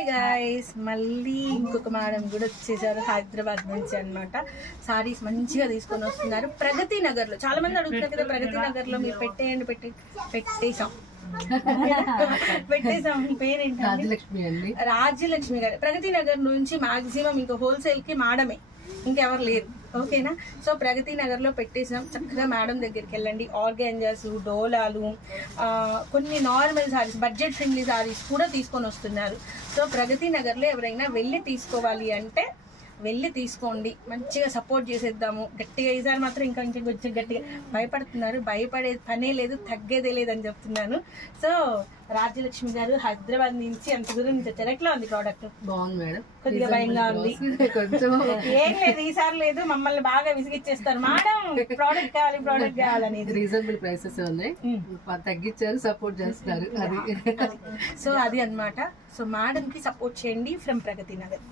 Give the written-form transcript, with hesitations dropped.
Hi guys, మళ్ళీ ఇంకొక madam కూడా వచ్చేసారు హైదరాబాద్ నుంచి అన్నమాట. సారీస్ మంచిగా తీసుకొని వస్తున్నారు. ప్రగతి నగర్ లో చాలా మంది అడుగుతున్నారు కదా, ప్రగతి నగర్ లో మీరు పెట్టేయండి. పెట్టేసాం. మీ పేరేంటి? రాజలక్ష్మి అండి. రాజ్యలక్ష్మి గారు. ప్రగతి నగర్ నుంచి మాక్సిమం ఇంకా హోల్సేల్ కి మాడమే, ఇంకెవరు లేరు. ఓకేనా? సో ప్రగతి నగర్ లో పెట్టేసినాం. చక్కగా మేడం దగ్గరికి వెళ్ళండి. ఆర్గాంజాస్, డోలాలు, కొన్ని normal saris, budget friendly saris కూడా తీసుకొని వస్తున్నారు. సో ప్రగతి నగర్ లో ఎవరైనా వెళ్ళి తీసుకోవాలి అంటే వెళ్ళి తీసుకోండి. మంచిగా సపోర్ట్ చేసేద్దాము గట్టిగా. ఈసారి మాత్రం ఇంకా కొంచెం గట్టిగా. భయపడుతున్నారు, భయపడే పనే లేదు, తగ్గేదే లేదని చెప్తున్నాను. సో రాజ్యలక్ష్మి గారు హైదరాబాద్ నుంచి అంత దూరం నుంచి వచ్చారు. ఎట్లా ఉంది ప్రోడక్ట్? బాగుంది మేడం. కొద్దిగా భయంగా ఉంది. ఏం లేదు, ఈసారి లేదు. మమ్మల్ని బాగా విసిగిచ్చేస్తారు మేడం, ప్రోడక్ట్ కావాలని. రీజనబుల్ ప్రైసెస్ ఉన్నాయి, తగ్గించారు, సపోర్ట్ చేస్తారు. అది సో అది అన్నమాట. సో మేడం కి సపోర్ట్ చేయండి ఫ్రమ్ ప్రగతి నగర్.